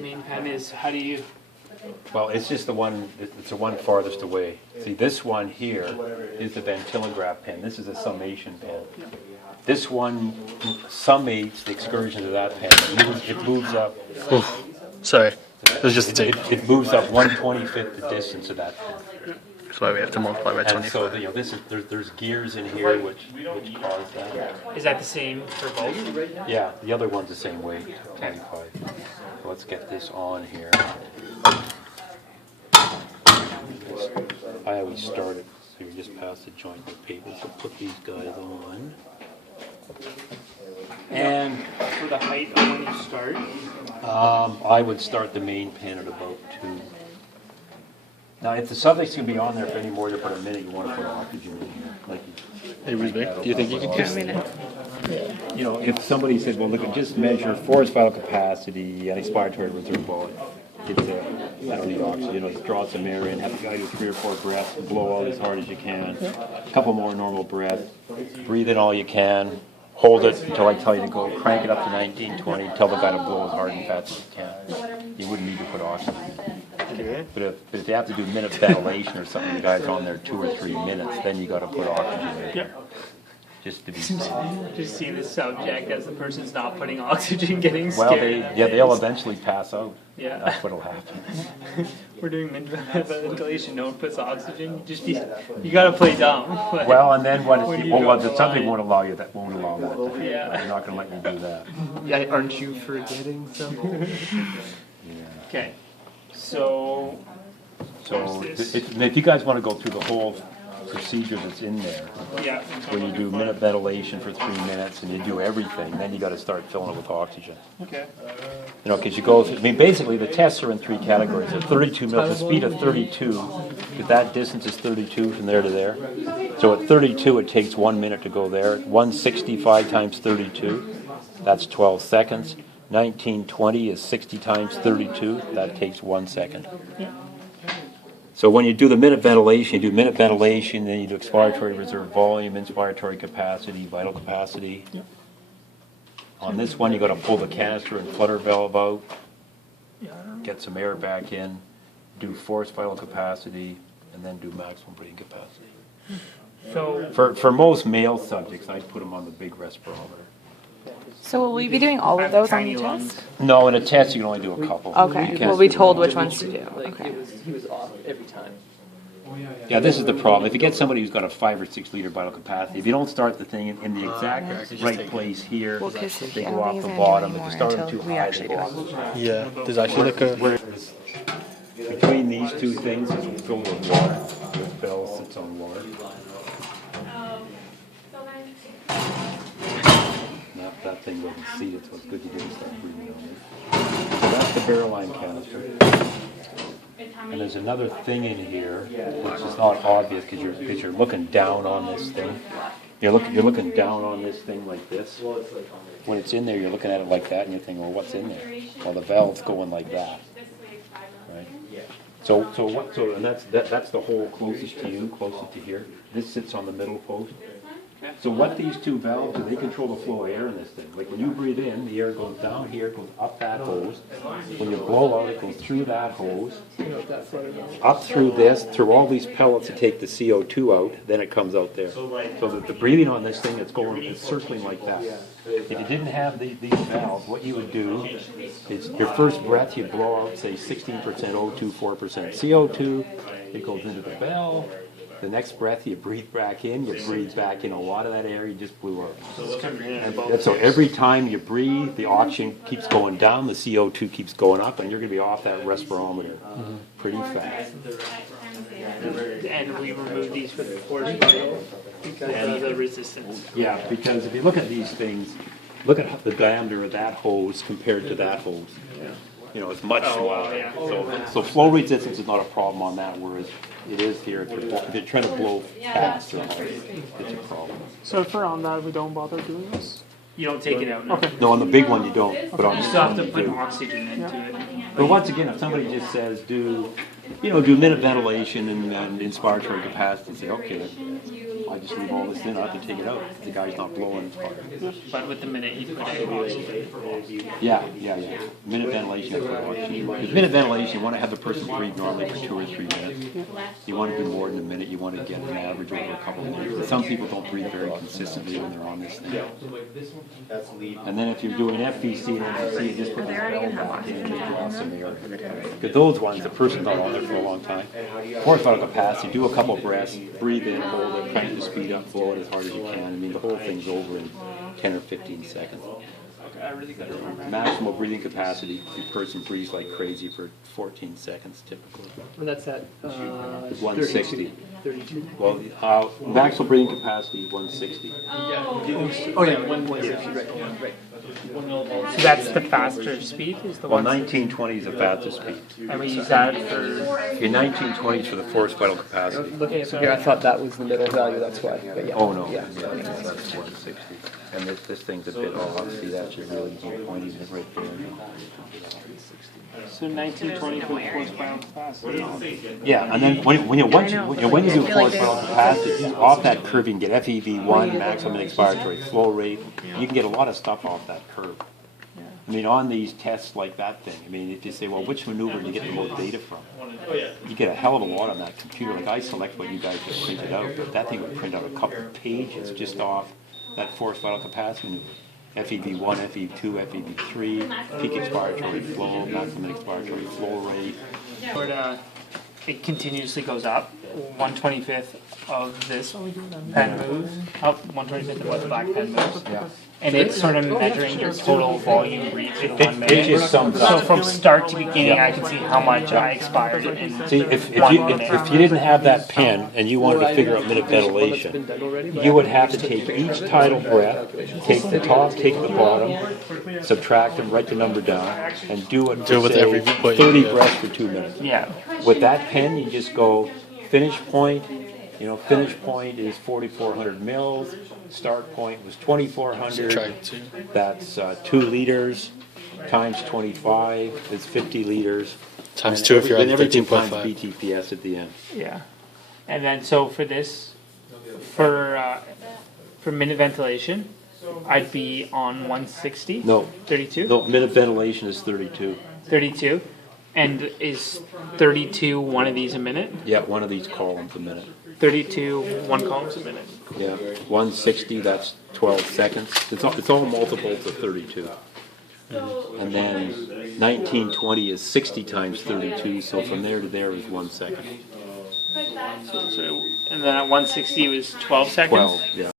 main pen is, how do you? Well, it's just the one, it's the one farthest away. See, this one here is the ventilograph pen. This is a summation pen. This one summates the excursions of that pen. It moves up. Oof. Sorry, it was just a tape. It moves up 1/25 the distance of that pen. That's why we have to multiply by 25. And so, this is there's gears in here which cause that. Is that the same for both? Yeah, the other one's the same way, 25. So let's get this on here. I always start it, so you just pass the joint of paper. So put these guys on. And For the height of when you start? I would start the main pen at about 2. Now, if the subject's going to be on there for any more than about a minute, you want to put oxygen in here. Like Hey, Ruzbek, do you think you could just... you know, if somebody said, well, look, just measure forced vital capacity and expiratory reserve volume. It's I don't need oxygen. You know, just draw some air in, have the guy do 3 or 4 breaths, blow out as hard as you can. A couple more normal breaths. Breathe in all you can. Hold it until I tell you to go. Crank it up to 19, 20. Tell the guy to blow as hard and fast as you can. You wouldn't need to put oxygen in. But if you have to do minute ventilation or something, the guy's on there 2 or 3 minutes, then you got to put oxygen in. Yep. Just to be safe. Just see the subject as the person's not putting oxygen, getting Well, scared. they'll eventually pass out. Yeah. That's what'll happen. We're doing ventilation, no one puts oxygen, you gotta play dumb. Like, Well, and then what? when you Well, draw the the subject line. won't allow you that. Won't allow that. Yeah. You're not going to let me do that. Yeah, aren't you forgetting something? Yeah. Okay, so, So Where's this? if you guys want to go through the whole procedure that's in there, yeah. where you do minute ventilation for 3 minutes and you do everything, then you got to start filling it with oxygen. Okay. You know, because you go. I mean, basically the tests are in 3 categories. At 32 mils, the speed of 32, because that distance is 32 from there to there. So at 32, it takes 1 minute to go there. 165 times 32, that's 12 seconds. 1920 is 60 times 32, that takes 1 second. So when you do the minute ventilation, you do minute ventilation, then you do expiratory reserve volume, inspiratory capacity, vital capacity. On this one, you got to pull the canister and flutter valve out, get some air back in, do forced vital capacity, and then do maximum breathing capacity. So, For most male subjects, I'd put them on the big respirometer. So will we be doing all of those on the test? No, in a test, you can only do a couple. Okay, You can't we'll be do told them all. which ones to do. Okay. He was off every time. Yeah, this is the problem. If you get somebody who's got a 5 or 6 liter vital capacity, if you don't start the thing in the exact right place here, Well, 'cause they I go don't off think the it's bottom. If anymore you start them until too we high, actually they go do off. Yeah, there's actually like a... Whereas between these two things is filled with water. The bell sits on water. That thing wasn't seated, so it's good you didn't start breathing on it. So that's the barrel line canister. And there's another thing in here which is not obvious because you're looking down on this thing. You're looking down on this thing like this. When it's in there, you're looking at it like that, and you're thinking, well, what's in there? Well, the valve's going like that, right? So and that's the hole closest to you, closest to here. This sits on the middle post. So what these two valves do, they control the flow of air in this thing. Like when you breathe in, the air goes down here, goes up that hose. When you blow out, it goes through that hose, up through this, through all these pellets to take the CO2 out, then it comes out there. So that the breathing on this thing, it's circling like that. If you didn't have these valves, what you would do is your first breath, you blow out, say 16% O2, 4% CO2, it goes into the valve. The next breath, you breathe back in, you breathe back in a lot of that air you just blew out. So every time you breathe, the oxygen keeps going down, the CO2 keeps going up, and you're going to be off that respirometer pretty fast. and we remove these for the force vital because of the resistance. Yeah, because if you look at these things, look at the diameter of that hose compared to that hose. You know, it's much smaller. Yeah. So flow resistance is not a problem on that, whereas it is here. If you're trying to blow fast or hard, it's a problem. So if we're on that, we don't bother doing this? You don't take it out now. Okay. No, on the big one you don't, but on You this still have one to you put do. oxygen into it. But once again, if somebody just says do minute ventilation and inspiratory capacity, say okay, I just leave all this in, I have to take it out. The guy's not blowing fire. But with the minute you put it, Yeah. Minute ventilation, that's what I want to do. With minute ventilation, you want to have the person breathe normally for 2 or 3 minutes. You want to do more than a minute, you want to get an average over a couple of minutes. And some people don't breathe very consistently when they're on this thing. And then if you're doing FVC and MVC, you just put this valve back in and just draw some air. Because those ones, the person's not on there for a long time. Forced vital capacity, do a couple breaths, breathe in, hold it, crank the speed up, blow it as hard as you can. I mean, the whole thing's over in 10 or 15 seconds. Maximal breathing capacity, the person breathes like crazy for 14 seconds typically. And that's at 160. 32. Well, maximal breathing capacity is 160. Oh yeah, 160, right. so that's the faster speed, is the Well, one. 1920 is the fastest speed. And we use that for, Your 1920 is for the forced vital capacity. Looking at it here, I thought that was the middle value, that's why, but yeah. Oh, no. Yeah. That's 160. And this thing's a bit off. See, that's your really deep point, isn't it, right there? so 1920 for forced vital capacity. Yeah, and then when you do forced vital capacity, off that curve you can get FEV1, maximum expiratory flow rate. You can get a lot of stuff off that curve. I mean, on these tests like that thing, I mean, if you say, well, which maneuver do you get the most data from? You get a hell of a lot on that computer. Like, I select what you guys get printed out, but that thing would print out a couple of pages just off that forced vital capacity maneuver. FEV1, FEV2, FEV3, peak expiratory flow, maximum expiratory flow rate. It continuously goes up. 1/25th of this pen moves up. 1/25th of what the black pen moves. Yeah. And it's sort of measuring your total volume breathed in 1 minute. It just sums So up. from start to beginning, I can see how much I expired in See, if 1 you minute. didn't have that pen and you wanted to figure out minute ventilation, you would have to take each tidal breath, take the top, take the bottom, subtract them, write the number down, and do it Do it for with say every point, 30 yeah. breaths for 2 minutes. Yeah. With that pen, you just go finish point. Finish point is 4,400 mils. Start point was 2,400. Subtract 2. That's 2 liters times 25 is 50 liters. Times And 2 if you're at everything times 13.5. BTPS at the end. Yeah. And then so for this, for minute ventilation, I'd be on 160. No, 32. no, minute ventilation is 32. 32. And is 32 one of these a minute? Yeah, one of these columns a minute. 32 one columns a minute. Yeah, 160, that's 12 seconds. It's all multiples of 32. And then 1920 is 60 times 32, so from there to there is 1 second. So, and then at 160 was 12 seconds. 12, yeah.